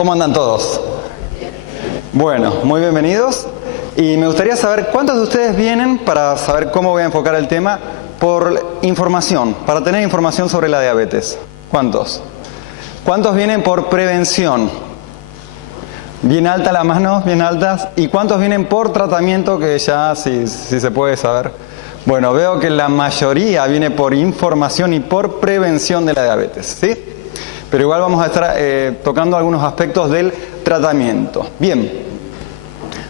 ¿Cómo andan todos? Bueno, muy bienvenidos. Y me gustaría saber cuántos de ustedes vienen, para saber cómo voy a enfocar el tema, por información, para tener información sobre la diabetes. ¿Cuántos? ¿Cuántos vienen por prevención? Bien alta la mano, bien altas. ¿Y cuántos vienen por tratamiento? Que ya si se puede saber. Bueno, veo que la mayoría viene por información y por prevención de la diabetes, ¿sí? Pero igual vamos a estar tocando algunos aspectos del tratamiento. Bien,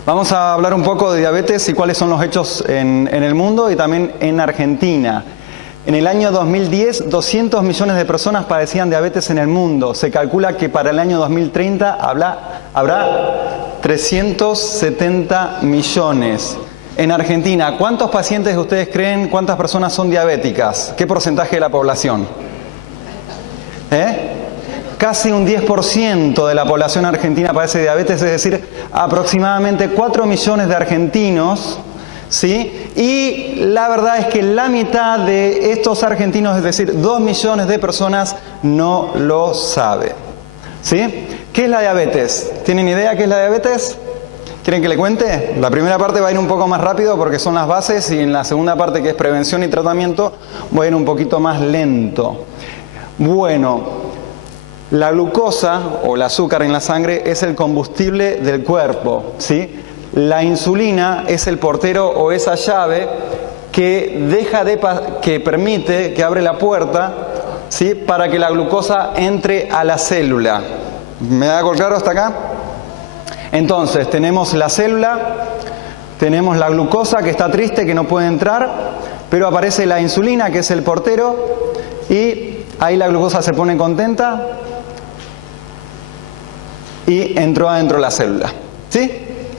vamos a hablar un poco de diabetes y cuáles son los hechos en el mundo y también en Argentina. En el año 2010, 200 millones de personas padecían diabetes en el mundo. Se calcula que para el año 2030 habrá 370 millones. En Argentina, ¿cuántos pacientes de ustedes creen, cuántas personas son diabéticas? ¿Qué porcentaje de la población? Casi un 10% de la población argentina padece diabetes, es decir, aproximadamente 4 millones de argentinos, ¿sí? Y la verdad es que la mitad de estos argentinos, es decir, 2 millones de personas, no lo sabe, ¿sí? ¿Qué es la diabetes? ¿Tienen idea qué es la diabetes? ¿Quieren que le cuente? La primera parte va a ir un poco más rápido porque son las bases, y en la segunda parte, que es prevención y tratamiento, voy a ir un poquito más lento. Bueno, la glucosa o el azúcar en la sangre es el combustible del cuerpo, ¿sí? La insulina es el portero o esa llave que permite, que abre la puerta, ¿sí? Para que la glucosa entre a la célula. ¿Me da claro hasta acá? Entonces, tenemos la célula, tenemos la glucosa que está triste, que no puede entrar, pero aparece la insulina, que es el portero, y ahí la glucosa se pone contenta y entró adentro de la célula. ¿Sí?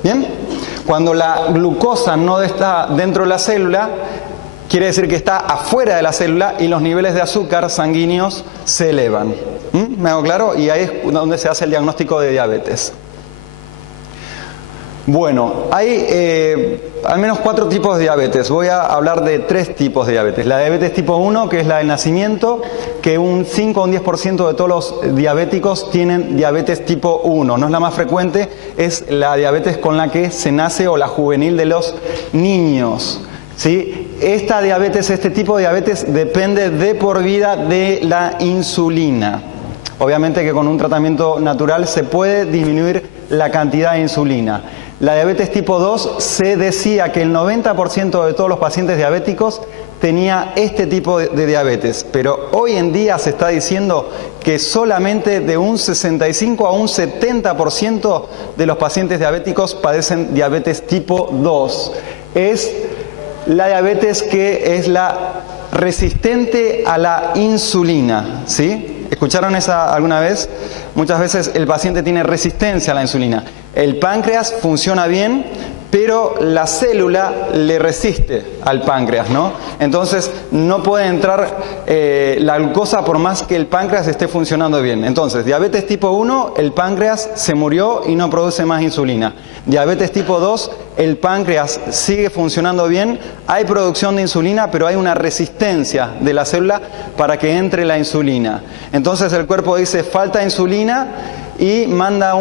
¿Bien? Cuando la glucosa no está dentro de la célula, quiere decir que está afuera de la célula y los niveles de azúcar sanguíneos se elevan. ¿Me hago claro? Y ahí es donde se hace el diagnóstico de diabetes. Bueno, hay al menos 4 tipos de diabetes. Voy a hablar de 3 tipos de diabetes. La diabetes tipo 1, que es la del nacimiento, que un 5 o un 10% de todos los diabéticos tienen diabetes tipo 1. No es la más frecuente, es la diabetes con la que se nace, o la juvenil de los niños, ¿sí? Este tipo de diabetes depende de por vida de la insulina. Obviamente que con un tratamiento natural se puede disminuir la cantidad de insulina. La diabetes tipo 2, se decía que el 90% de todos los pacientes diabéticos tenía este tipo de diabetes, pero hoy en día se está diciendo que solamente de un 65 a un 70% de los pacientes diabéticos padecen diabetes tipo 2. Es la diabetes que es la resistente a la insulina, ¿sí? ¿Escucharon esa alguna vez? Muchas veces el paciente tiene resistencia a la insulina. El páncreas funciona bien, pero la célula le resiste al páncreas, ¿no? Entonces no puede entrar la glucosa por más que el páncreas esté funcionando bien. Entonces, diabetes tipo 1, el páncreas se murió y no produce más insulina. Diabetes tipo 2, el páncreas sigue funcionando bien, hay producción de insulina, pero hay una resistencia de la célula para que entre la insulina. Entonces el cuerpo dice, falta insulina, y manda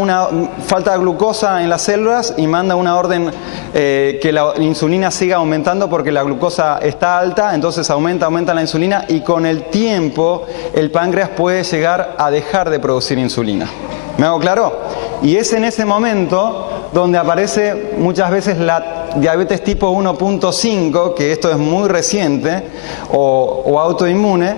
falta glucosa en las células, y manda una orden que la insulina siga aumentando porque la glucosa está alta. Entonces aumenta la insulina, y con el tiempo el páncreas puede llegar a dejar de producir insulina. ¿Me hago claro? Y es en ese momento donde aparece muchas veces la diabetes tipo 1.5, que esto es muy reciente, o autoinmune,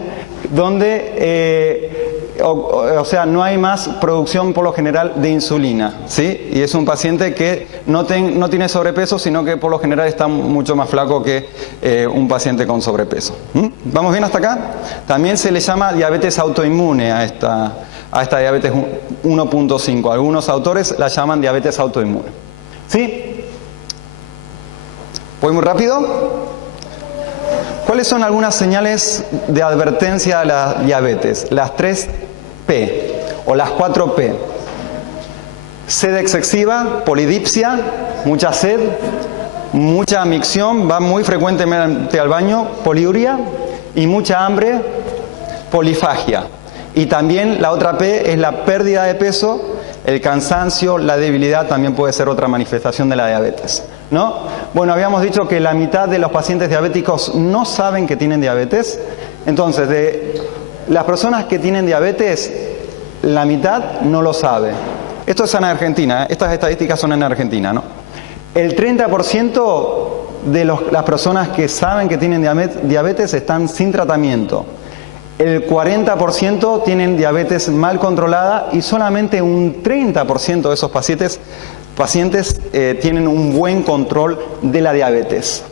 donde o sea, no hay más producción por lo general de insulina, ¿sí? Y es un paciente que no tiene sobrepeso, sino que por lo general está mucho más flaco que un paciente con sobrepeso. ¿Vamos bien hasta acá? También se le llama diabetes autoinmune a esta diabetes 1.5. Algunos autores la llaman diabetes autoinmune. ¿Sí? ¿Voy muy rápido? ¿Cuáles son algunas señales de advertencia de la diabetes? Las 3 P o las 4 P. Sed excesiva, polidipsia, mucha sed, mucha micción, va muy frecuentemente al baño, poliuria, y mucha hambre, polifagia. Y también la otra P es la pérdida de peso, el cansancio, la debilidad también puede ser otra manifestación de la diabetes, ¿no? Bueno, habíamos dicho que la mitad de los pacientes diabéticos no saben que tienen diabetes. Entonces, de las personas que tienen diabetes, la mitad no lo sabe. Esto es en Argentina, estas estadísticas son en Argentina, ¿no? El 30% de las personas que saben que tienen diabetes están sin tratamiento. El 40% tienen diabetes mal controlada y solamente un 30% de esos pacientes tienen un buen control de la diabetes.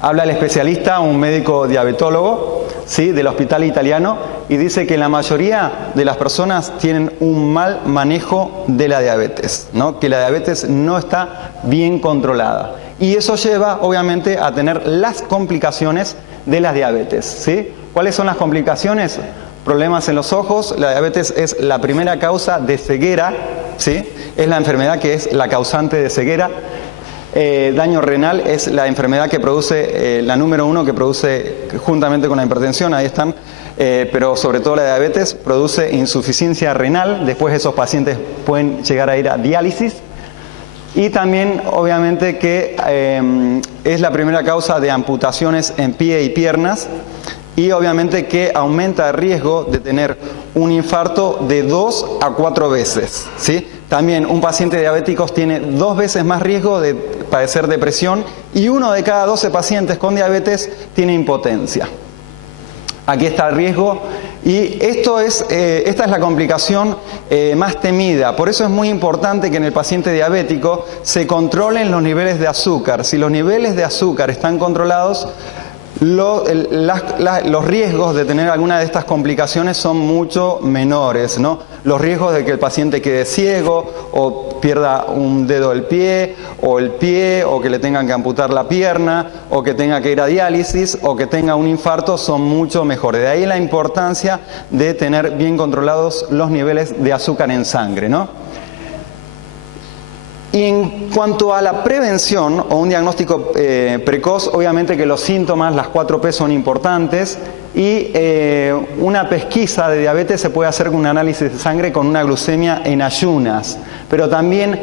Habla el especialista, un médico diabetólogo, ¿sí?, del hospital italiano, y dice que la mayoría de las personas tienen un mal manejo de la diabetes, ¿no? Que la diabetes no está bien controlada. Y eso lleva, obviamente, a tener las complicaciones de la diabetes, ¿sí? ¿Cuáles son las complicaciones? Problemas en los ojos. La diabetes es la primera causa de ceguera, ¿sí? Es la enfermedad que es la causante de ceguera. Daño renal es la enfermedad que produce, la número 1 que produce, juntamente con la hipertensión, ahí están, pero sobre todo la diabetes, produce insuficiencia renal. Después esos pacientes pueden llegar a ir a diálisis. Y también, obviamente, que es la primera causa de amputaciones en pie y piernas. Y obviamente que aumenta el riesgo de tener un infarto de 2 a 4 veces, ¿sí? También un paciente diabético tiene 2 veces más riesgo de padecer depresión y 1 de cada 12 pacientes con diabetes tiene impotencia. Aquí está el riesgo y esta es la complicación más temida. Por eso es muy importante que en el paciente diabético se controlen los niveles de azúcar. Si los niveles de azúcar están controlados, los riesgos de tener alguna de estas complicaciones son mucho menores, ¿no? Los riesgos de que el paciente quede ciego o pierda un dedo del pie, o que le tengan que amputar la pierna, o que tenga que ir a diálisis, o que tenga un infarto, son mucho mejores. De ahí la importancia de tener bien controlados los niveles de azúcar en sangre, ¿no? Y en cuanto a la prevención o un diagnóstico precoz, obviamente que los síntomas, las 4P son importantes y una pesquisa de diabetes se puede hacer con un análisis de sangre con una glucemia en ayunas, pero también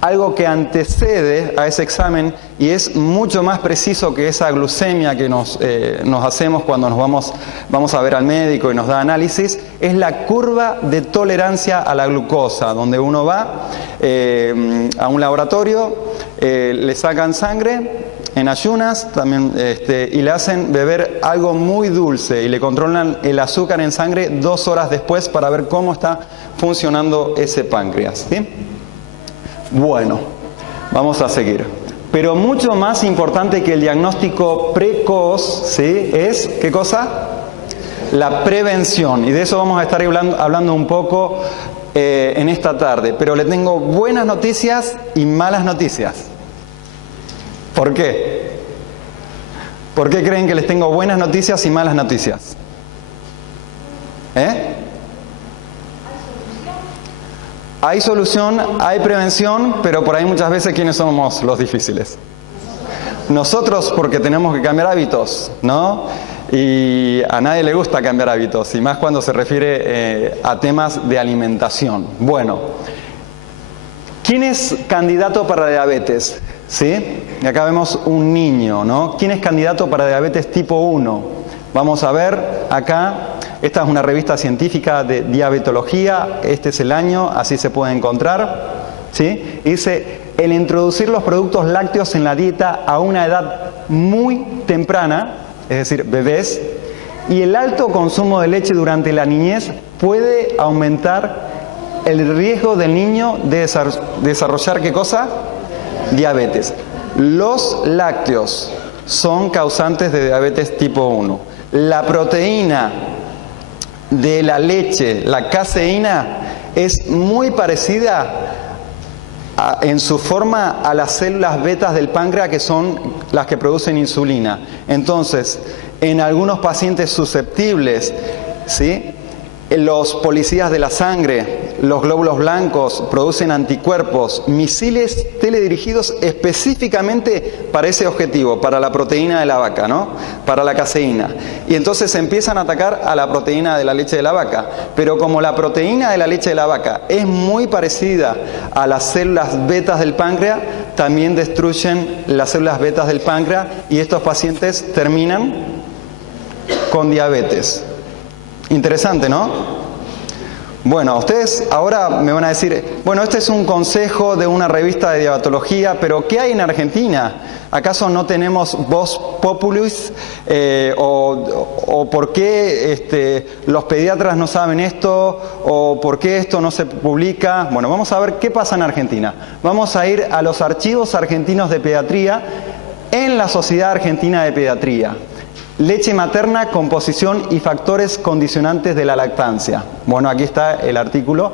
algo que antecede a ese examen y es mucho más preciso que esa glucemia que nos hacemos cuando nos vamos a ver al médico y nos da análisis, es la curva de tolerancia a la glucosa, donde uno va a un laboratorio, le sacan sangre en ayunas también, y le hacen beber algo muy dulce y le controlan el azúcar en sangre 2 horas después para ver cómo está funcionando ese páncreas, ¿sí? Bueno, vamos a seguir. Pero mucho más importante que el diagnóstico precoz, ¿sí?, es, ¿qué cosa? La prevención. Y de eso vamos a estar hablando un poco en esta tarde. Pero le tengo buenas noticias y malas noticias. ¿Por qué? ¿Por qué creen que les tengo buenas noticias y malas noticias? Hay solución, hay prevención, pero por ahí muchas veces ¿quiénes somos los difíciles? Nosotros, porque tenemos que cambiar hábitos, ¿no? Y a nadie le gusta cambiar hábitos, y más cuando se refiere a temas de alimentación. Bueno, ¿quién es candidato para diabetes? ¿Sí? Y acá vemos un niño, ¿no? ¿Quién es candidato para diabetes tipo 1? Vamos a ver acá. Esta es una revista científica de diabetología, este es el año, así se puede encontrar, ¿sí? Dice, el introducir los productos lácteos en la dieta a una edad muy temprana, es decir, bebés, y el alto consumo de leche durante la niñez puede aumentar el riesgo del niño de desarrollar, ¿qué cosa? Diabetes. Los lácteos son causantes de diabetes tipo 1. La proteína de la leche, la caseína, es muy parecida en su forma a las células betas del páncreas, que son las que producen insulina. Entonces, en algunos pacientes susceptibles, ¿sí?, Los policías de la sangre, los glóbulos blancos producen anticuerpos, misiles teledirigidos específicamente para ese objetivo, para la proteína de la vaca, ¿no? Para la caseína. Y entonces empiezan a atacar a la proteína de la leche de la vaca. Pero como la proteína de la leche de la vaca es muy parecida a las células betas del páncreas, también destruyen las células betas del páncreas y estos pacientes terminan con diabetes. Interesante, ¿no? Bueno, ustedes ahora me van a decir, bueno, este es un consejo de una revista de diabetología, pero ¿qué hay en Argentina? ¿Acaso no tenemos voz populis? ¿O por qué los pediatras no saben esto? ¿O por qué esto no se publica? Bueno, vamos a ver qué pasa en Argentina. Vamos a ir a los archivos argentinos de pediatría en la Sociedad Argentina de Pediatría. Leche materna, composición y factores condicionantes de la lactancia. Bueno, aquí está el artículo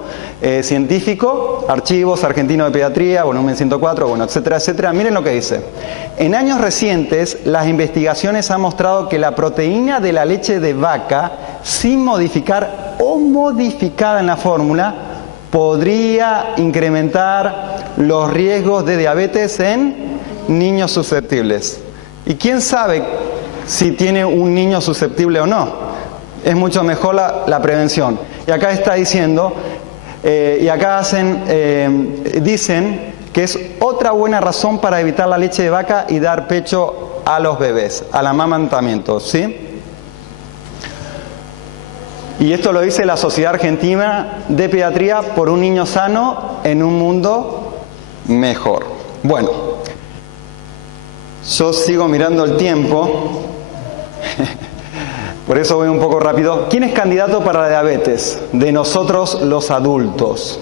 científico, Archivos Argentinos de Pediatría, volumen 104, bueno, etcétera, etcétera. Miren lo que dice. En años recientes, las investigaciones han mostrado que la proteína de la leche de vaca, sin modificar o modificada en la fórmula, podría incrementar los riesgos de diabetes en niños susceptibles. ¿Y quién sabe si tiene un niño susceptible o no? Es mucho mejor la prevención. Y acá está diciendo, dicen que es otra buena razón para evitar la leche de vaca y dar pecho a los bebés, al amamantamiento, ¿sí? Y esto lo dice la Sociedad Argentina de Pediatría, por un niño sano en un mundo mejor. Bueno, yo sigo mirando el tiempo. Por eso voy un poco rápido. ¿Quién es candidato para la diabetes? De nosotros los adultos.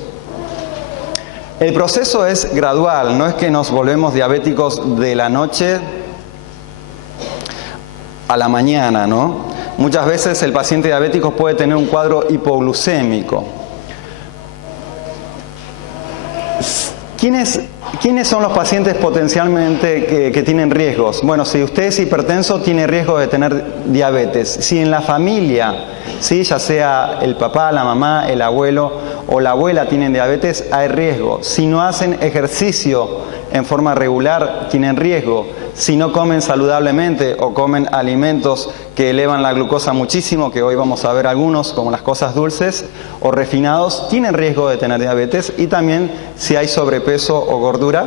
El proceso es gradual, no es que nos volvemos diabéticos de la noche a la mañana, ¿no? Muchas veces el paciente diabético puede tener un cuadro hipoglucémico. ¿Quiénes son los pacientes potencialmente que tienen riesgos? Bueno, si usted es hipertenso, tiene riesgo de tener diabetes. Si en la familia, ¿sí?, ya sea el papá, la mamá, el abuelo o la abuela tienen diabetes, hay riesgo. Si no hacen ejercicio en forma regular, tienen riesgo. Si no comen saludablemente o comen alimentos que elevan la glucosa muchísimo, que hoy vamos a ver algunos, como las cosas dulces o refinados, tienen riesgo de tener diabetes. Y también si hay sobrepeso o gordura,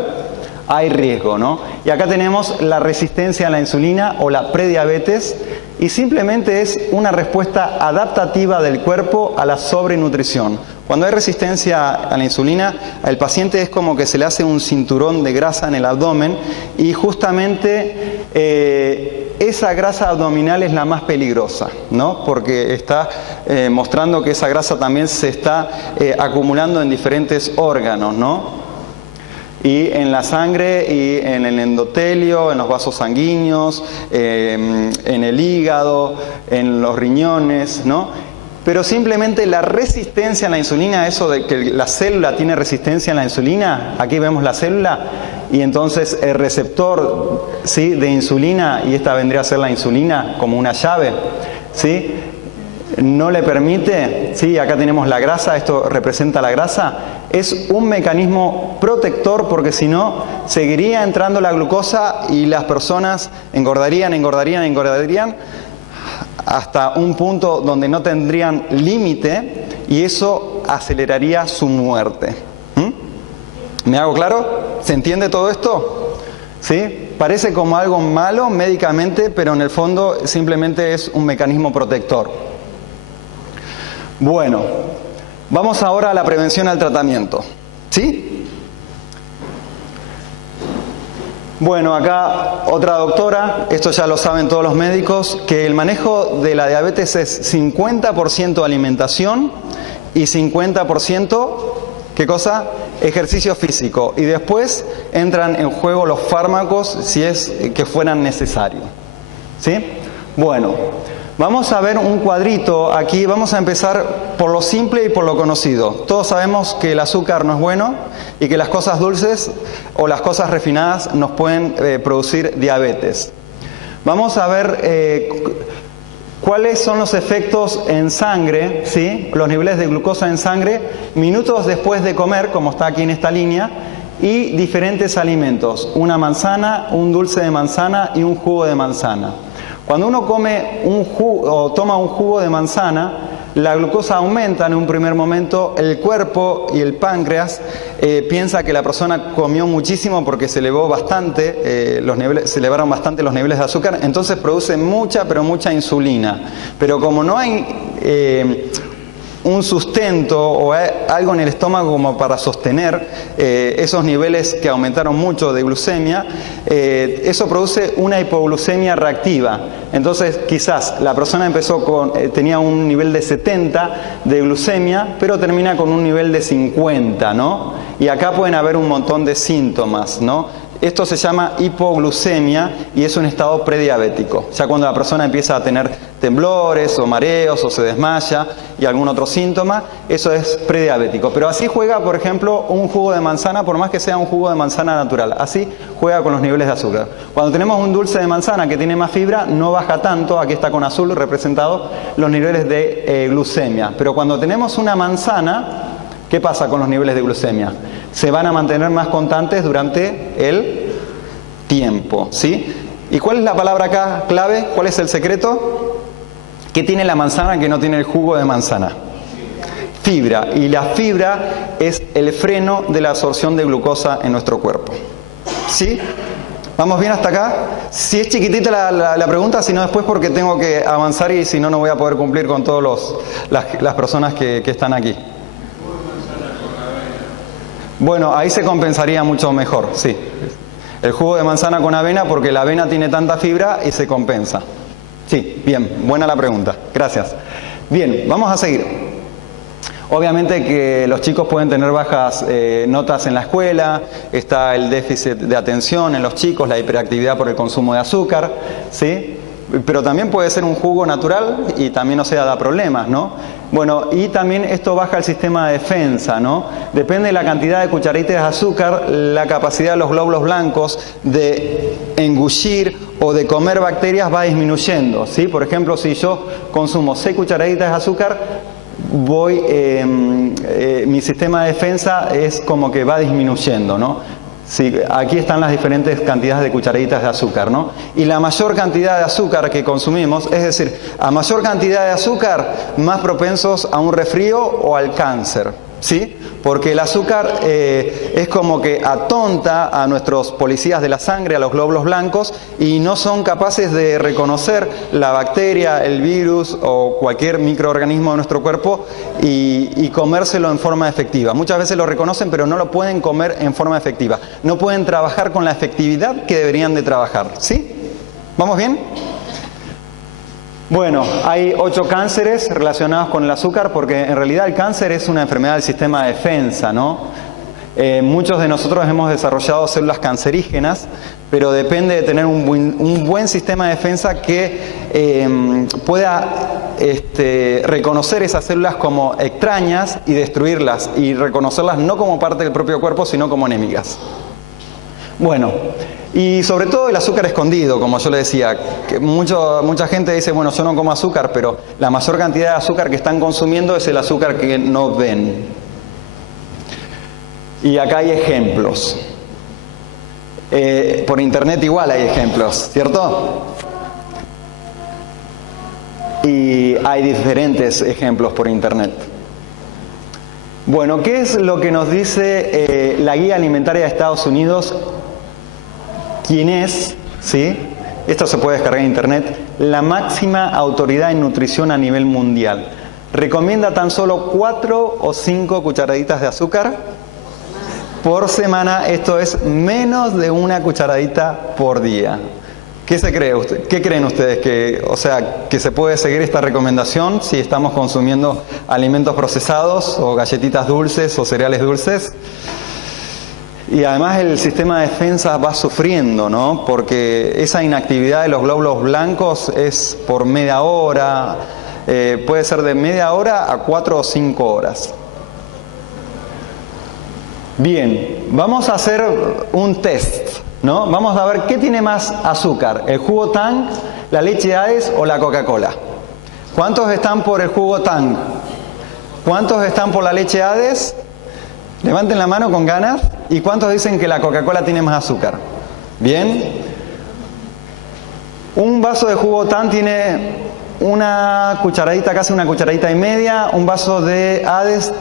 hay riesgo, ¿no? Y acá tenemos la resistencia a la insulina o la prediabetes, y simplemente es una respuesta adaptativa del cuerpo a la sobrenutrición. Cuando hay resistencia a la insulina, al paciente es como que se le hace un cinturón de grasa en el abdomen, y justamente esa grasa abdominal es la más peligrosa, ¿no? Porque está mostrando que esa grasa también se está acumulando en diferentes órganos, ¿no? Y en la sangre y en el endotelio, en los vasos sanguíneos, en el hígado, en los riñones, ¿no? Pero simplemente la resistencia a la insulina, eso de que la célula tiene resistencia a la insulina, aquí vemos la célula, y entonces el receptor, ¿sí?, de insulina, y esta vendría a ser la insulina como una llave, ¿sí?, no le permite, ¿sí?, acá tenemos la grasa, esto representa la grasa, es un mecanismo protector, porque si no, seguiría entrando la glucosa y las personas engordarían hasta un punto donde no tendrían límite, y eso aceleraría su muerte. ¿Me hago claro? ¿Se entiende todo esto? ¿Sí? Parece como algo malo médicamente, pero en el fondo simplemente es un mecanismo protector. Bueno, vamos ahora a la prevención al tratamiento. ¿Sí? Bueno, acá otra doctora, esto ya lo saben todos los médicos, que el manejo de la diabetes es 50% alimentación y 50%, ¿qué cosa? Ejercicio físico. Y después entran en juego los fármacos si es que fueran necesarios. ¿Sí? Bueno, vamos a ver un cuadrito aquí. Vamos a empezar por lo simple y por lo conocido. Todos sabemos que el azúcar no es bueno y que las cosas dulces o las cosas refinadas nos pueden producir diabetes. Vamos a ver ¿Cuáles son los efectos en sangre, ¿sí? Los niveles de glucosa en sangre minutos después de comer, como está aquí en esta línea, y diferentes alimentos, una manzana, un dulce de manzana y un jugo de manzana. Cuando uno come un jugo o toma un jugo de manzana, la glucosa aumenta en un primer momento, el cuerpo y el páncreas piensa que la persona comió muchísimo porque se elevó bastante, se elevaron bastante los niveles de azúcar, entonces produce mucha, pero mucha insulina. Pero como no hay un sustento o algo en el estómago como para sostener esos niveles que aumentaron mucho de glucemia, eso produce una hipoglucemia reactiva. Entonces quizás la persona tenía un nivel de 70 de glucemia, pero termina con un nivel de 50, ¿no? Y acá pueden haber un montón de síntomas, ¿no? Esto se llama hipoglucemia y es un estado prediabético. Ya cuando la persona empieza a tener temblores o mareos o se desmaya y algún otro síntoma, eso es prediabético. Pero así juega, por ejemplo, un jugo de manzana, por más que sea un jugo de manzana natural. Así juega con los niveles de azúcar. Cuando tenemos un dulce de manzana que tiene más fibra, no baja tanto, aquí está con azul representado, los niveles de glucemia. Pero cuando tenemos una manzana, ¿qué pasa con los niveles de glucemia? Se van a mantener más constantes durante el tiempo, ¿sí? ¿Y cuál es la palabra acá clave? ¿Cuál es el secreto? ¿Qué tiene la manzana que no tiene el jugo de manzana? Fibra. Y la fibra es el freno de la absorción de glucosa en nuestro cuerpo. ¿Sí? ¿Vamos bien hasta acá? Si es chiquitita la pregunta, si no después porque tengo que avanzar y si no, no voy a poder cumplir con todas las personas que están aquí. Bueno, ahí se compensaría mucho mejor, sí. El jugo de manzana con avena porque la avena tiene tanta fibra y se compensa. Sí, bien, buena la pregunta, gracias. Bien, vamos a seguir. Obviamente que los chicos pueden tener bajas notas en la escuela, está el déficit de atención en los chicos, la hiperactividad por el consumo de azúcar, ¿sí? Pero también puede ser un jugo natural y también, o sea, da problemas, ¿no? Bueno, y también esto baja el sistema de defensa, ¿no? Depende de la cantidad de cucharaditas de azúcar, la capacidad de los glóbulos blancos de engullir o de comer bacterias va disminuyendo, ¿sí? Por ejemplo, si yo consumo 6 cucharaditas de azúcar, mi sistema de defensa es como que va disminuyendo, ¿no? Sí, aquí están las diferentes cantidades de cucharaditas de azúcar, ¿no? Y la mayor cantidad de azúcar que consumimos, es decir, a mayor cantidad de azúcar, más propensos a un resfrío o al cáncer, ¿sí? Porque el azúcar es como que atonta a nuestros policías de la sangre, a los glóbulos blancos, y no son capaces de reconocer la bacteria, el virus o cualquier microorganismo de nuestro cuerpo y comérselo en forma efectiva. Muchas veces lo reconocen, pero no lo pueden comer en forma efectiva. No pueden trabajar con la efectividad que deberían de trabajar, ¿sí? ¿Vamos bien? Bueno, hay 8 cánceres relacionados con el azúcar porque en realidad el cáncer es una enfermedad del sistema de defensa, ¿no? Muchos de nosotros hemos desarrollado células cancerígenas, pero depende de tener un buen sistema de defensa que pueda reconocer esas células como extrañas y destruirlas y reconocerlas no como parte del propio cuerpo, sino como enemigas. Bueno, y sobre todo el azúcar escondido, como yo le decía, que mucha gente dice, bueno, yo no como azúcar, pero la mayor cantidad de azúcar que están consumiendo es el azúcar que no ven. Y acá hay ejemplos. Por internet igual hay ejemplos, ¿cierto? Y hay diferentes ejemplos por internet. Bueno, ¿qué es lo que nos dice la Guía Alimentaria de Estados Unidos? ¿Quién es? ¿Sí? Esto se puede descargar en internet. La máxima autoridad en nutrición a nivel mundial. Recomienda tan solo 4 o 5 cucharaditas de azúcar por semana. Esto es menos de una cucharadita por día. ¿Qué creen ustedes? ¿Que se puede seguir esta recomendación si estamos consumiendo alimentos procesados o galletitas dulces o cereales dulces? Y además el sistema de defensa va sufriendo, ¿no? Porque esa inactividad de los glóbulos blancos es por media hora, puede ser de media hora a 4 o 5 horas. Bien, vamos a hacer un test, ¿no? Vamos a ver qué tiene más azúcar, el jugo Tang, la leche Hades o la Coca-Cola. ¿Cuántos están por el jugo Tang? ¿Cuántos están por la leche Hades? Levanten la mano con ganas. ¿Y cuántos dicen que la Coca-Cola tiene más azúcar? Bien. Un vaso de jugo Tang tiene una cucharadita, casi una cucharadita y media. Un vaso de Hades,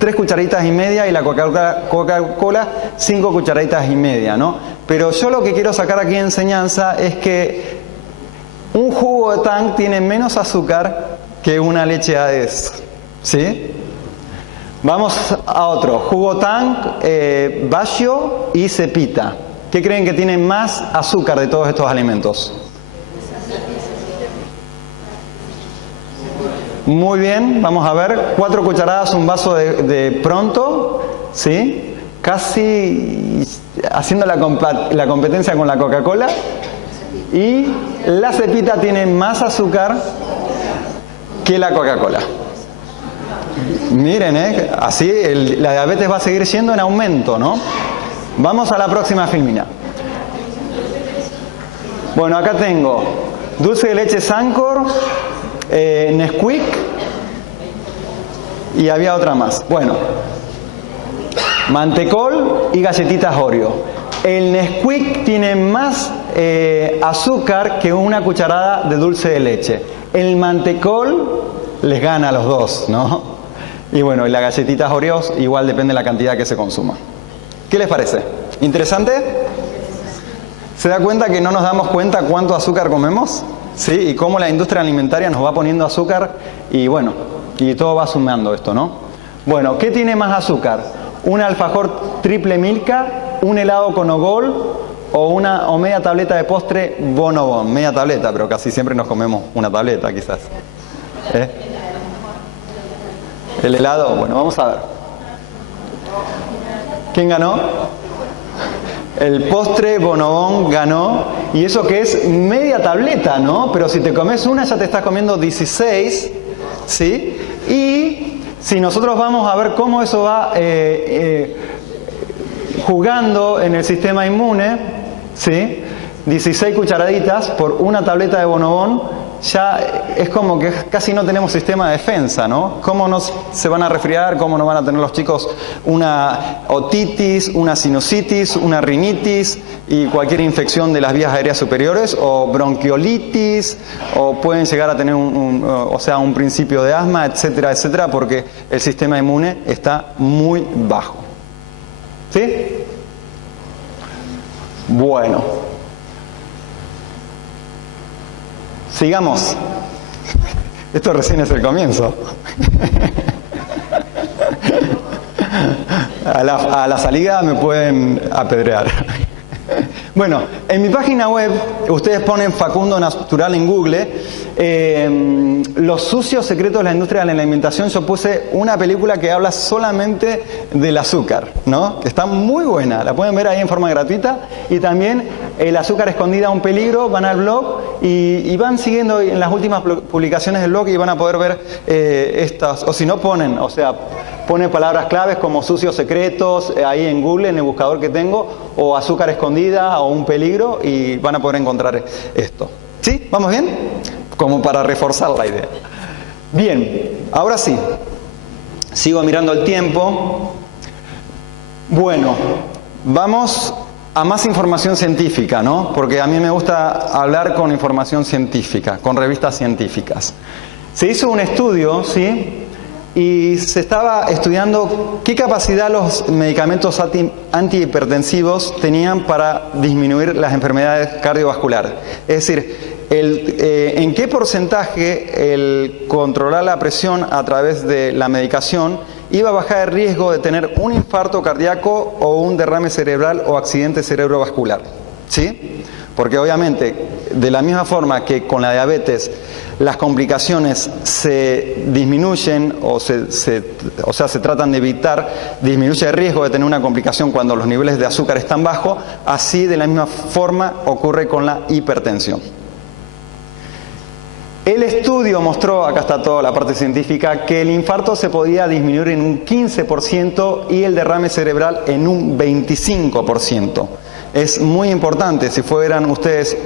3 cucharaditas y media. Y la Coca-Cola, 5 cucharaditas y media, ¿no? Pero yo lo que quiero sacar aquí en enseñanza es que un jugo de Tang tiene menos azúcar que una leche Hades. ¿Sí? Vamos a otro. Jugo Tang, Basio y Cepita. ¿Qué creen que tiene más azúcar de todos estos alimentos? Muy bien, vamos a ver. 4 cucharadas, un vaso de Pronto. ¿Sí? Casi haciendo la competencia con la Coca-Cola. Y la Cepita tiene más azúcar que la Coca-Cola. Miren, así la diabetes va a seguir siendo en aumento, ¿no? Vamos a la próxima filmina. Bueno, acá tengo dulce de leche Sancor, Nesquik y había otra más. Bueno, mantecol y galletitas Oreo. El Nesquik tiene más azúcar que una cucharada de dulce de leche. El mantecol les gana a los dos, ¿no? Y bueno, y las galletitas Oreos igual depende de la cantidad que se consuma. ¿Qué les parece? ¿Interesante? ¿Se da cuenta que no nos damos cuenta cuánto azúcar comemos? ¿Sí? Y cómo la industria alimentaria nos va poniendo azúcar y bueno, y todo va sumando esto, ¿no? Bueno, ¿qué tiene más azúcar? ¿Un alfajor triple Milka, un helado Conogol o media tableta de postre Bonobon? Media tableta, pero casi siempre nos comemos una tableta quizás. El helado, bueno, vamos a ver. ¿Quién ganó? El postre Bonobon ganó. Y eso que es media tableta, ¿no? Pero si te comes una ya te estás comiendo 16, ¿sí? Y si nosotros vamos a ver cómo eso va jugando en el sistema inmune, ¿sí? 16 cucharaditas por una tableta de Bonobon, ya es como que casi no tenemos sistema de defensa, ¿no? ¿Cómo se van a resfriar? ¿Cómo no van a tener los chicos una otitis, una sinusitis, una rinitis y cualquier infección de las vías aéreas superiores o bronquiolitis o pueden llegar a tener un principio de asma, etcétera, etcétera, porque el sistema inmune está muy bajo. ¿Sí? Bueno. Sigamos. Esto recién es el comienzo. A la salida me pueden apedrear. Bueno, en mi página web, ustedes ponen Facundo Natural en Google, los sucios secretos de la industria de la alimentación. Yo puse una película que habla solamente del azúcar, ¿no? Que está muy buena, la pueden ver ahí en forma gratuita. Y también El azúcar escondida, un peligro, van al blog y van siguiendo en las últimas publicaciones del blog y van a poder ver estas, o si no ponen, ponen palabras claves como sucios secretos ahí en Google, en el buscador que tengo, o azúcar escondida o un peligro y van a poder encontrar esto. ¿Sí? ¿Vamos bien? Como para reforzar la idea. Bien, ahora sí. Sigo mirando el tiempo. Bueno, vamos a más información científica, ¿no? Porque a mí me gusta hablar con información científica, con revistas científicas. Se hizo un estudio, ¿sí? Y se estaba estudiando qué capacidad los medicamentos antihipertensivos tenían para disminuir las enfermedades cardiovasculares. Es decir, en qué porcentaje el controlar la presión a través de la medicación iba a bajar el riesgo de tener un infarto cardíaco o un derrame cerebral o accidente cerebrovascular. ¿Sí? Porque obviamente, de la misma forma que con la diabetes las complicaciones se disminuyen se tratan de evitar, disminuye el riesgo de tener una complicación cuando los niveles de azúcar están bajos, así de la misma forma ocurre con la hipertensión. El estudio mostró, acá está toda la parte científica, que el infarto se podía disminuir en un 15% y el derrame cerebral en un 25%. Es muy importante, si fueran ustedes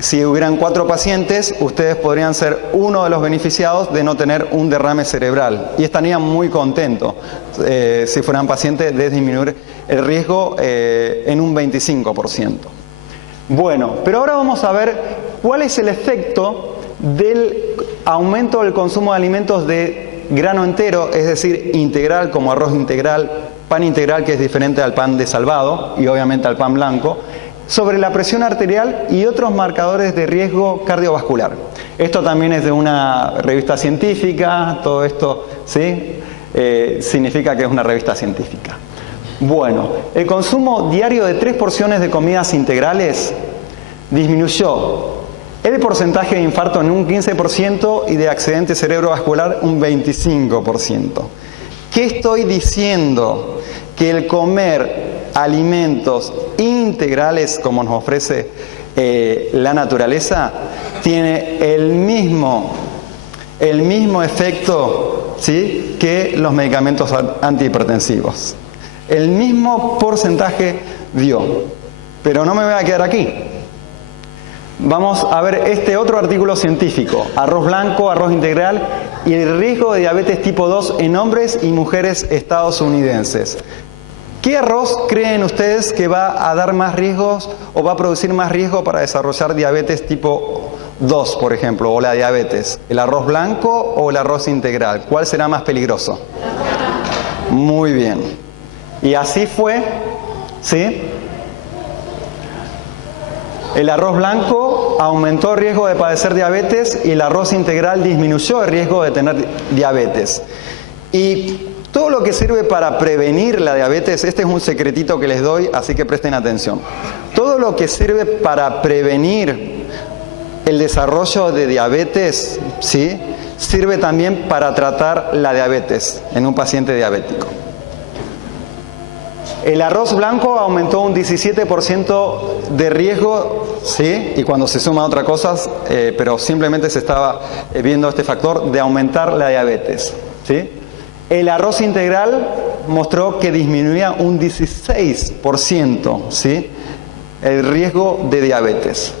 si hubieran 4 pacientes, ustedes podrían ser uno de los beneficiados de no tener un derrame cerebral. Y estarían muy contentos, si fueran pacientes, de disminuir el riesgo en un 25%. Bueno, pero ahora vamos a ver cuál es el efecto del aumento del consumo de alimentos de grano entero, es decir, integral, como arroz integral, pan integral, que es diferente al pan de salvado, y obviamente al pan blanco, sobre la presión arterial y otros marcadores de riesgo cardiovascular. Esto también es de una revista científica, todo esto, ¿sí? Significa que es una revista científica. Bueno, el consumo diario de 3 porciones de comidas integrales disminuyó el porcentaje de infarto en un 15% y de accidente cerebrovascular un 25%. ¿Qué estoy diciendo? Que el comer alimentos integrales, como nos ofrece la naturaleza, tiene el mismo efecto, ¿sí?, que los medicamentos antihipertensivos. El mismo porcentaje dio. Pero no me voy a quedar aquí. Vamos a ver este otro artículo científico, arroz blanco, arroz integral y el riesgo de diabetes tipo 2 en hombres y mujeres estadounidenses. ¿Qué arroz creen ustedes que va a dar más riesgos o va a producir más riesgo para desarrollar diabetes tipo 2, por ejemplo, o la diabetes? ¿El arroz blanco o el arroz integral? ¿Cuál será más peligroso? Muy bien. Y así fue, ¿sí? El arroz blanco aumentó el riesgo de padecer diabetes y el arroz integral disminuyó el riesgo de tener diabetes. Y todo lo que sirve para prevenir la diabetes, este es un secretito que les doy, así que presten atención. Todo lo que sirve para prevenir el desarrollo de diabetes, ¿sí?, sirve también para tratar la diabetes en un paciente diabético. El arroz blanco aumentó un 17% de riesgo, ¿sí?, y cuando se suma a otras cosas, pero simplemente se estaba viendo este factor de aumentar la diabetes, ¿sí? El arroz integral mostró que disminuía un 16%, ¿sí?, el riesgo de diabetes.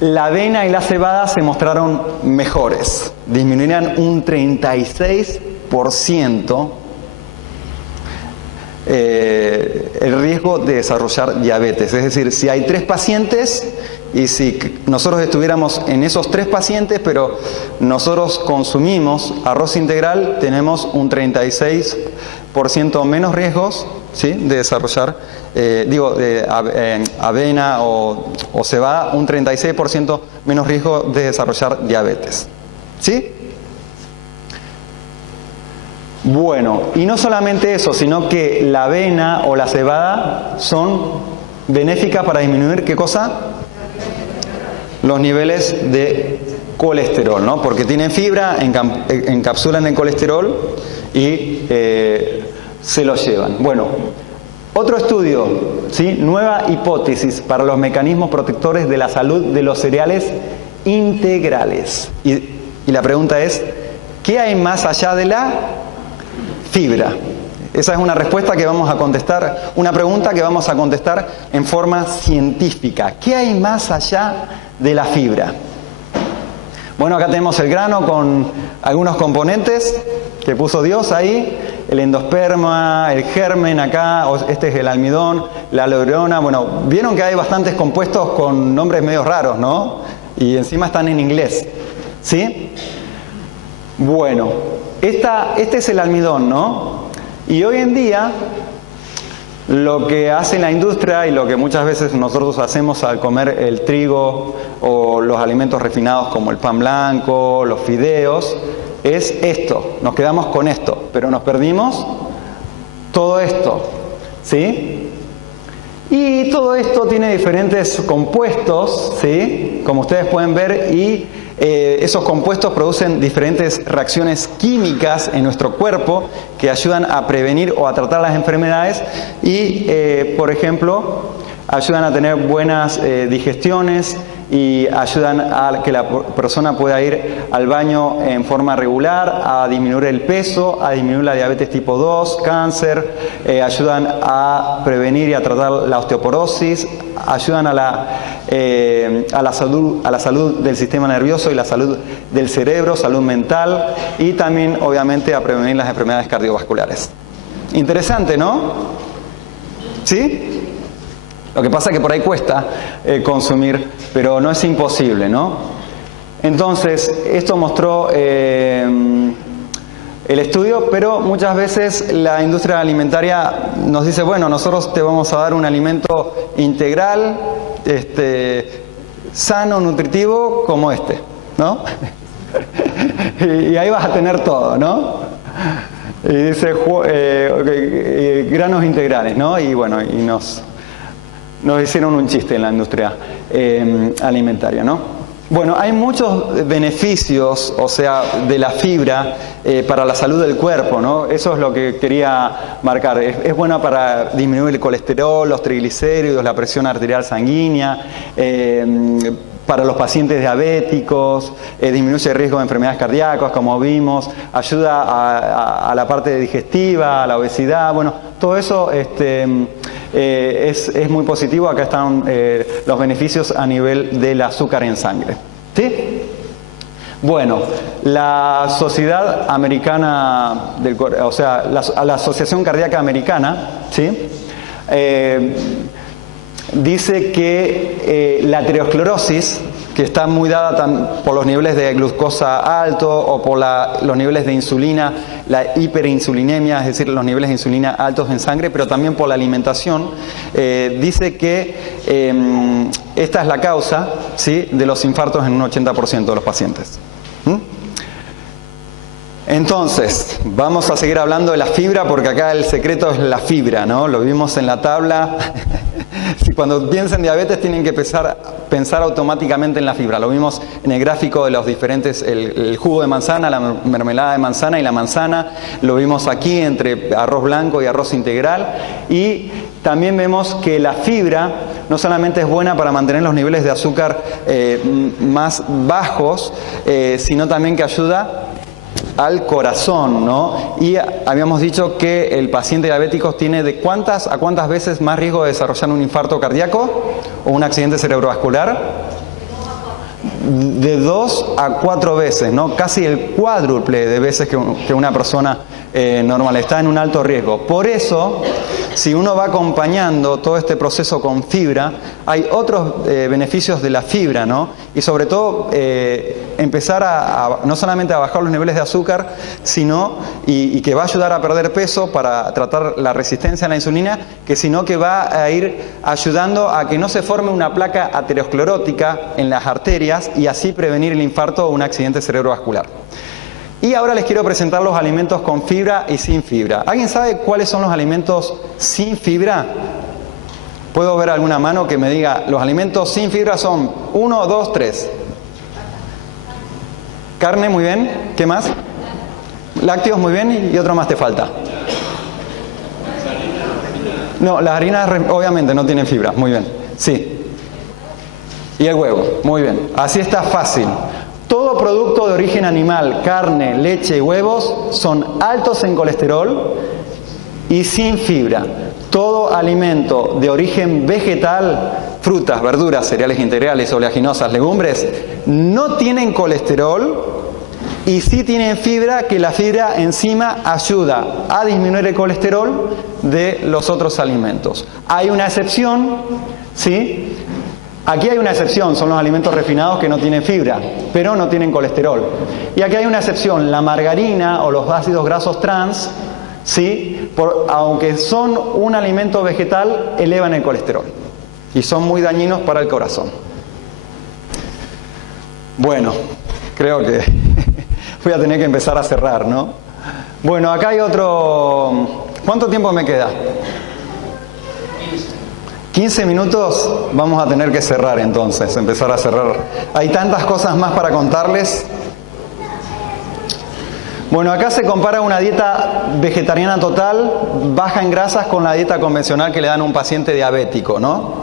La avena y la cebada se mostraron mejores, disminuían un 36% el riesgo de desarrollar diabetes. Es decir, si hay 3 pacientes y si nosotros estuviéramos en esos 3 pacientes, pero nosotros consumimos arroz integral, tenemos un 36% menos riesgos, ¿sí?, de desarrollar, avena o cebada, un 36% menos riesgo de desarrollar diabetes, ¿sí? Bueno, y no solamente eso, sino que la avena o la cebada son benéficas para disminuir, ¿qué cosa? Los niveles de colesterol, ¿no? Porque tienen fibra, encapsulan el colesterol y se lo llevan. Bueno, otro estudio, ¿sí?, nueva hipótesis para los mecanismos protectores de la salud de los cereales integrales. Y la pregunta es, ¿qué hay más allá de la fibra? Esa es una respuesta que vamos a contestar, una pregunta que vamos a contestar en forma científica. ¿Qué hay más allá de la fibra? Bueno, acá tenemos el grano con algunos componentes que puso Dios ahí, el endosperma, el germen acá, este es el almidón, la aleurona. Bueno, vieron que hay bastantes compuestos con nombres medio raros, ¿no? Y encima están en inglés, ¿sí? Bueno, este es el almidón, ¿no? Y hoy en día, lo que hace la industria y lo que muchas veces nosotros hacemos al comer el trigo o los alimentos refinados como el pan blanco, los fideos, es esto. Nos quedamos con esto, pero nos perdimos todo esto, ¿sí? Y todo esto tiene diferentes compuestos, ¿sí?, como ustedes pueden ver, y esos compuestos producen diferentes reacciones químicas en nuestro cuerpo que ayudan a prevenir o a tratar las enfermedades y, por ejemplo, ayudan a tener buenas digestiones y ayudan a que la persona pueda ir al baño en forma regular, a disminuir el peso, a disminuir la diabetes tipo 2, cáncer, ayudan a prevenir y a tratar la osteoporosis, ayudan a la salud del sistema nervioso y la salud del cerebro, salud mental, y también obviamente a prevenir las enfermedades cardiovasculares. Interesante, ¿no? ¿Sí? Lo que pasa es que por ahí cuesta consumir, pero no es imposible, ¿no? Entonces, esto mostró el estudio, pero muchas veces la industria alimentaria nos dice, bueno, nosotros te vamos a dar un alimento integral, sano, nutritivo, como este, ¿no? Y ahí vas a tener todo, ¿no? Y dice granos integrales, ¿no? Y bueno, y nos hicieron un chiste en la industria alimentaria, ¿no? Bueno, hay muchos beneficios, o sea, de la fibra para la salud del cuerpo, ¿no? Eso es lo que quería marcar. Es buena para disminuir el colesterol, los triglicéridos, la presión arterial sanguínea, para los pacientes diabéticos, disminuye el riesgo de enfermedades cardíacas, como vimos, ayuda a la parte digestiva, a la obesidad, bueno, todo eso es muy positivo. Acá están los beneficios a nivel del azúcar en sangre. ¿Sí? Bueno, la Sociedad Americana, o sea, la Asociación Cardíaca Americana, ¿sí? Dice que la aterosclerosis, que está muy dada por los niveles de glucosa alto o por los niveles de insulina, la hiperinsulinemia, es decir, los niveles de insulina altos en sangre, pero también por la alimentación, dice que esta es la causa, ¿sí?, de los infartos en un 80% de los pacientes. Entonces, vamos a seguir hablando de la fibra, porque acá el secreto es la fibra, ¿no? Lo vimos en la tabla. Si cuando piensan en diabetes tienen que pensar automáticamente en la fibra. Lo vimos en el gráfico de los diferentes, el jugo de manzana, la mermelada de manzana y la manzana. Lo vimos aquí entre arroz blanco y arroz integral. Y también vemos que la fibra no solamente es buena para mantener los niveles de azúcar más bajos, sino también que ayuda al corazón, ¿no? Y habíamos dicho que el paciente diabético tiene de cuántas a cuántas veces más riesgo de desarrollar un infarto cardíaco o un accidente cerebrovascular. De 2 a 4 veces, ¿no? Casi el cuádruple de veces que una persona normal. Está en un alto riesgo. Por eso, si uno va acompañando todo este proceso con fibra, hay otros beneficios de la fibra, ¿no? Y sobre todo, empezar no solamente a bajar los niveles de azúcar, sino, y que va a ayudar a perder peso para tratar la resistencia a la insulina, sino que va a ir ayudando a que no se forme una placa aterosclerótica en las arterias y así prevenir el infarto o un accidente cerebrovascular. Y ahora les quiero presentar los alimentos con fibra y sin fibra. ¿Alguien sabe cuáles son los alimentos sin fibra? ¿Puedo ver alguna mano que me diga, los alimentos sin fibra son 1, 2, 3? Carne, muy bien. ¿Qué más? Lácteos, muy bien. ¿Y otro más te falta? No, las harinas obviamente no tienen fibra. Muy bien. Sí. Y el huevo. Muy bien. Así está fácil. Todo producto de origen animal, carne, leche y huevos, son altos en colesterol y sin fibra. Todo alimento de origen vegetal, frutas, verduras, cereales integrales, oleaginosas, legumbres, no tienen colesterol y sí tienen fibra, que la fibra encima ayuda a disminuir el colesterol de los otros alimentos. Hay una excepción, ¿sí? Aquí hay una excepción, son los alimentos refinados que no tienen fibra, pero no tienen colesterol. Y aquí hay una excepción, la margarina o los ácidos grasos trans, ¿sí? Aunque son un alimento vegetal, elevan el colesterol y son muy dañinos para el corazón. Bueno, creo que voy a tener que empezar a cerrar, ¿no? Bueno, acá hay otro... ¿Cuánto tiempo me queda? 15 minutos, vamos a tener que cerrar entonces, empezar a cerrar. Hay tantas cosas más para contarles. Bueno, acá se compara una dieta vegetariana total, baja en grasas, con la dieta convencional que le dan a un paciente diabético, ¿no?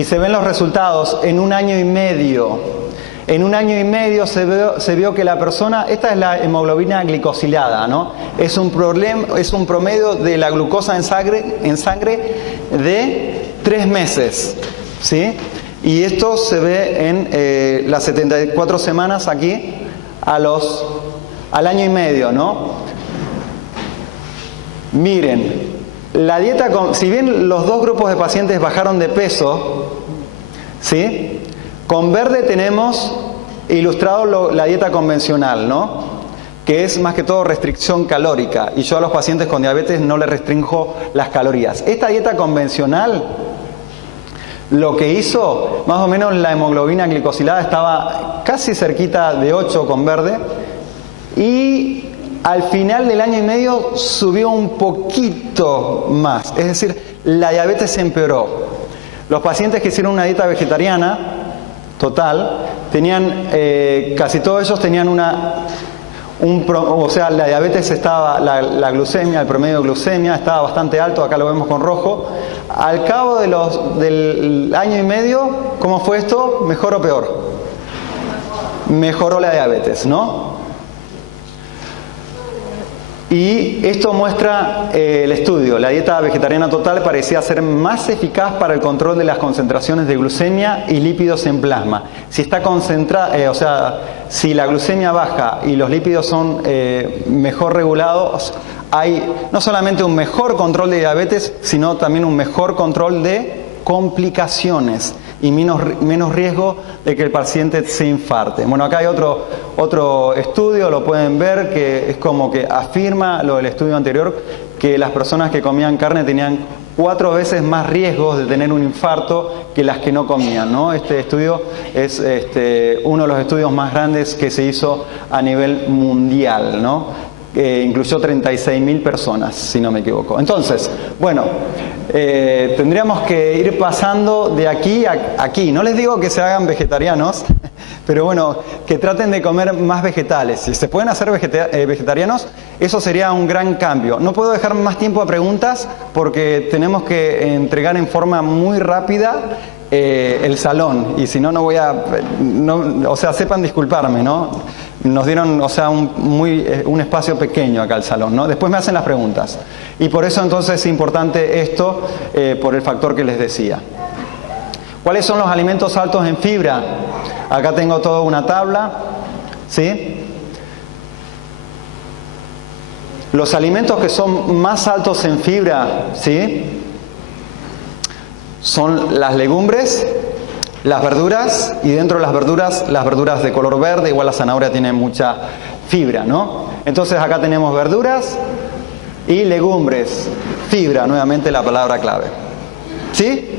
y se ven los resultados en 1 año y medio. En 1 año y medio se vio que la persona, esta es la hemoglobina glicosilada, ¿no? Es un promedio de la glucosa en sangre de 3 meses, ¿sí? Y esto se ve en las 74 semanas aquí al año y medio, ¿no? Miren, la dieta, si bien los dos grupos de pacientes bajaron de peso, ¿sí? Con verde tenemos ilustrado la dieta convencional, ¿no? Que es más que todo restricción calórica. Y yo a los pacientes con diabetes no les restringo las calorías. Esta dieta convencional, lo que hizo, más o menos la hemoglobina glicosilada estaba casi cerquita de 8 con verde. Y al final del año y medio subió un poquito más. Es decir, la diabetes se empeoró. Los pacientes que hicieron una dieta vegetariana total, tenían, casi todos ellos tenían la diabetes estaba, la glucemia, el promedio de glucemia estaba bastante alto, acá lo vemos con rojo. Al cabo del año y medio, ¿cómo fue esto? ¿Mejor o peor? Mejoró la diabetes, ¿no? Y esto muestra el estudio. La dieta vegetariana total parecía ser más eficaz para el control de las concentraciones de glucemia y lípidos en plasma. Si está concentrada, si la glucemia baja y los lípidos son mejor regulados, hay no solamente un mejor control de diabetes, sino también un mejor control de complicaciones y menos riesgo de que el paciente se infarte. Bueno, acá hay otro estudio, lo pueden ver, que es como que afirma lo del estudio anterior, que las personas que comían carne tenían 4 veces más riesgos de tener un infarto que las que no comían, ¿no? Este estudio es uno de los estudios más grandes que se hizo a nivel mundial, ¿no? Incluyó 36.000 personas, si no me equivoco. Entonces, bueno, tendríamos que ir pasando de aquí a aquí. No les digo que se hagan vegetarianos, pero bueno, que traten de comer más vegetales. Si se pueden hacer vegetarianos, eso sería un gran cambio. No puedo dejar más tiempo a preguntas porque tenemos que entregar en forma muy rápida el salón, y si no, no voy a... sepan disculparme, ¿no? Nos dieron, un espacio pequeño acá al salón, ¿no? Después me hacen las preguntas. Y por eso entonces es importante esto, por el factor que les decía. ¿Cuáles son los alimentos altos en fibra? Acá tengo toda una tabla, ¿sí? Los alimentos que son más altos en fibra, ¿sí? Son las legumbres, las verduras, y dentro de las verduras de color verde, igual la zanahoria tiene mucha fibra, ¿no? Entonces acá tenemos verduras y legumbres. Fibra, nuevamente la palabra clave. ¿Sí?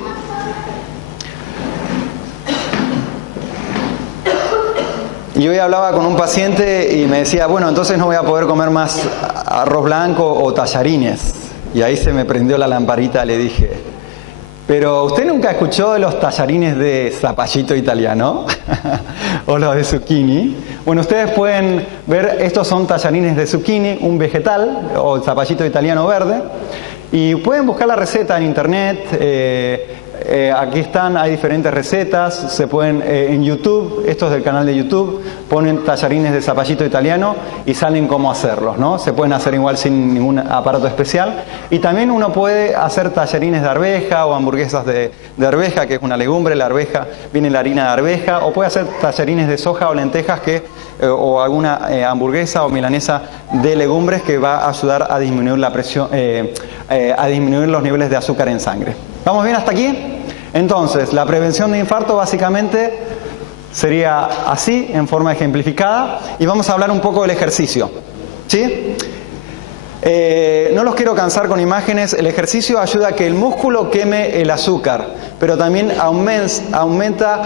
Y hoy hablaba con un paciente y me decía, bueno, entonces no voy a poder comer más arroz blanco o tallarines. Y ahí se me prendió la lamparita, le dije, pero ¿usted nunca escuchó de los tallarines de zapallito italiano? O los de zucchini. Bueno, ustedes pueden ver, estos son tallarines de zucchini, un vegetal, o el zapallito italiano verde. Y pueden buscar la receta en internet. Aquí están, hay diferentes recetas. Se pueden, en YouTube, esto es del canal de YouTube, ponen tallarines de zapallito italiano y salen cómo hacerlos, ¿no? Se pueden hacer igual sin ningún aparato especial. Y también uno puede hacer tallarines de arveja o hamburguesas de arveja, que es una legumbre. La arveja, viene la harina de arveja. O puede hacer tallarines de soja o lentejas, o alguna hamburguesa o milanesa de legumbres, que va a ayudar a disminuir la presión, a disminuir los niveles de azúcar en sangre. ¿Vamos bien hasta aquí? Entonces, la prevención de infarto básicamente sería así, en forma ejemplificada, y vamos a hablar un poco del ejercicio, ¿sí? No los quiero cansar con imágenes. El ejercicio ayuda a que el músculo queme el azúcar, pero también aumenta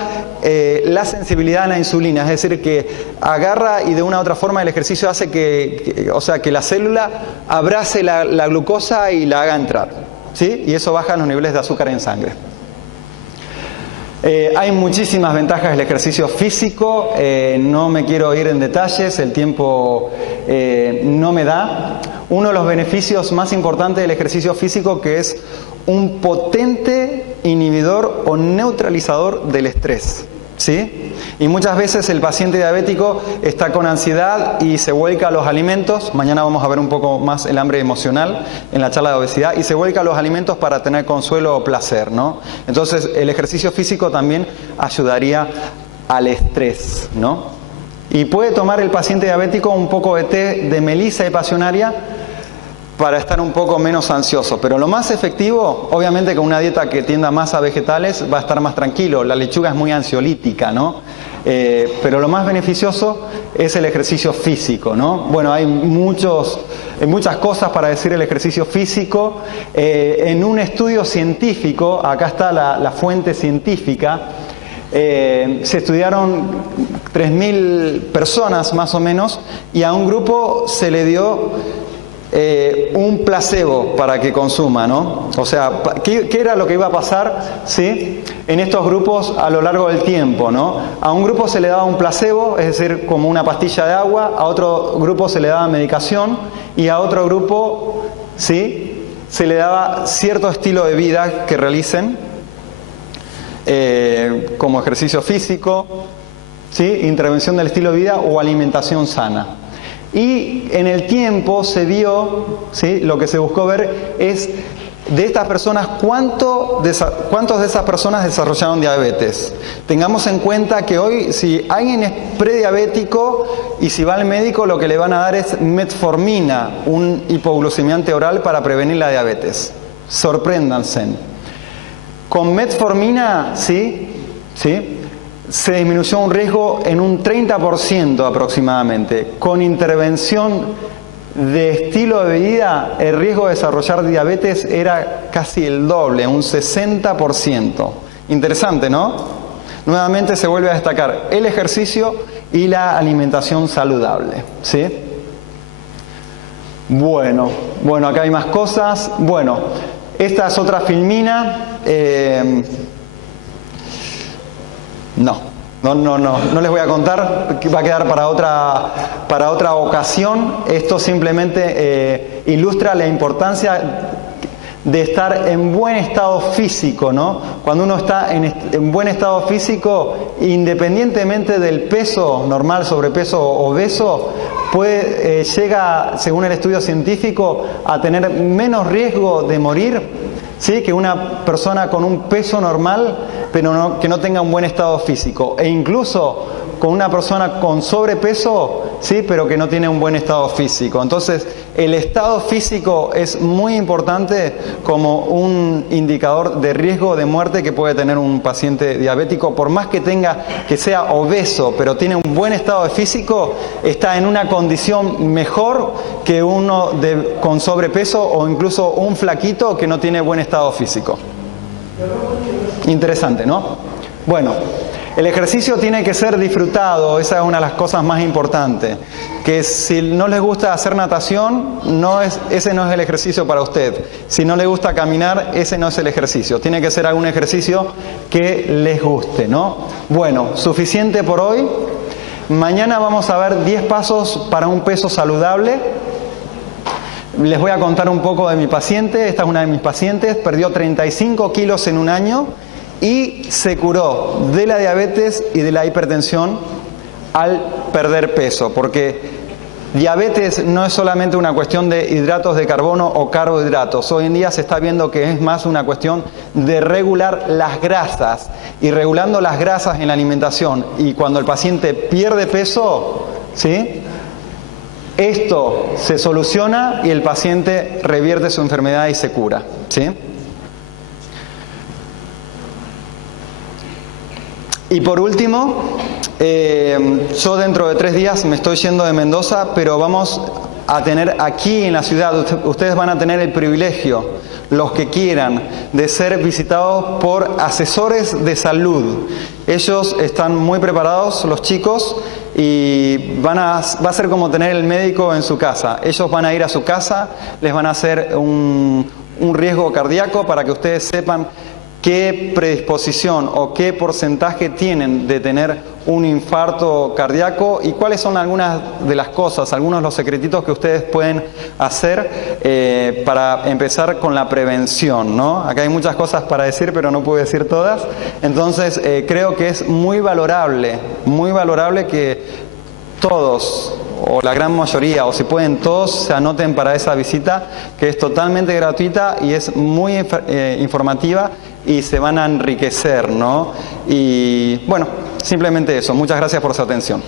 la sensibilidad a la insulina, es decir, que agarra, y de una u otra forma el ejercicio hace que la célula abrace la glucosa y la haga entrar, ¿sí? Y eso baja los niveles de azúcar en sangre. Hay muchísimas ventajas del ejercicio físico. No me quiero ir en detalles, el tiempo no me da. uno de los beneficios más importantes del ejercicio físico, que es un potente inhibidor o neutralizador del estrés, ¿sí? Y muchas veces el paciente diabético está con ansiedad y se vuelca a los alimentos. Mañana vamos a ver un poco más el hambre emocional en la charla de obesidad, y se vuelca a los alimentos para tener consuelo o placer, ¿no? Entonces el ejercicio físico también ayudaría al estrés, ¿no? Y puede tomar el paciente diabético un poco de té de melisa y pasionaria para estar un poco menos ansioso. Pero lo más efectivo, obviamente con una dieta que tienda más a vegetales, va a estar más tranquilo. La lechuga es muy ansiolítica, ¿no? Pero lo más beneficioso es el ejercicio físico, ¿no? Bueno, hay muchas cosas para decir el ejercicio físico. En un estudio científico, acá está la fuente científica, se estudiaron 3.000 personas más o menos, y a un grupo se le dio un placebo para que consuma, ¿no? O sea, ¿qué era lo que iba a pasar, ¿sí?, en estos grupos a lo largo del tiempo, ¿no? A un grupo se le daba un placebo, es decir, como una pastilla de agua, a otro grupo se le daba medicación, y a otro grupo, ¿sí?, se le daba cierto estilo de vida que realicen, como ejercicio físico, ¿sí?, intervención del estilo de vida o alimentación sana. Y en el tiempo se vio, ¿sí?, lo que se buscó ver es de estas personas, ¿cuántos de esas personas desarrollaron diabetes? Tengamos en cuenta que hoy, si alguien es prediabético y si va al médico, lo que le van a dar es metformina, un hipoglucemiante oral para prevenir la diabetes. Sorpréndanse. Con metformina, ¿sí?, se disminuyó un riesgo en un 30% aproximadamente. Con intervención de estilo de vida, el riesgo de desarrollar diabetes era casi el doble, un 60%. Interesante, ¿no? Nuevamente se vuelve a destacar el ejercicio y la alimentación saludable, ¿sí? Bueno, acá hay más cosas. Bueno, esta es otra filmina. No les voy a contar, va a quedar para otra ocasión. Esto simplemente ilustra la importancia de estar en buen estado físico, ¿no? Cuando uno está en buen estado físico, independientemente del peso normal, sobrepeso o obeso, llega, según el estudio científico, a tener menos riesgo de morir, ¿sí?, que una persona con un peso normal, pero que no tenga un buen estado físico. E incluso con una persona con sobrepeso, ¿sí?, pero que no tiene un buen estado físico. Entonces, el estado físico es muy importante como un indicador de riesgo de muerte que puede tener un paciente diabético. Por más que sea obeso, pero tiene un buen estado físico, está en una condición mejor que uno con sobrepeso o incluso un flaquito que no tiene buen estado físico. Interesante, ¿no? Bueno, el ejercicio tiene que ser disfrutado, esa es una de las cosas más importantes. Que si no les gusta hacer natación, ese no es el ejercicio para usted. Si no le gusta caminar, ese no es el ejercicio. Tiene que ser algún ejercicio que les guste, ¿no? Bueno, suficiente por hoy. Mañana vamos a ver 10 pasos para un peso saludable. Les voy a contar un poco de mi paciente. Esta es una de mis pacientes, perdió 35 kilos en un año y se curó de la diabetes y de la hipertensión al perder peso, porque diabetes no es solamente una cuestión de hidratos de carbono o carbohidratos. Hoy en día se está viendo que es más una cuestión de regular las grasas, y regulando las grasas en la alimentación, y cuando el paciente pierde peso, ¿sí?, esto se soluciona y el paciente revierte su enfermedad y se cura, ¿sí? Y por último, yo dentro de 3 días me estoy yendo de Mendoza, pero vamos a tener aquí en la ciudad, ustedes van a tener el privilegio, los que quieran, de ser visitados por asesores de salud. Ellos están muy preparados, los chicos, y va a ser como tener el médico en su casa. Ellos van a ir a su casa, les van a hacer un riesgo cardíaco para que ustedes sepan qué predisposición o qué porcentaje tienen de tener un infarto cardíaco y cuáles son algunas de las cosas, algunos de los secretitos que ustedes pueden hacer para empezar con la prevención, ¿no? Acá hay muchas cosas para decir, pero no puedo decir todas. Entonces, creo que es muy valorable que todos, o la gran mayoría, o si pueden todos, se anoten para esa visita, que es totalmente gratuita y es muy informativa y se van a enriquecer, ¿no? Y bueno, simplemente eso. Muchas gracias por su atención.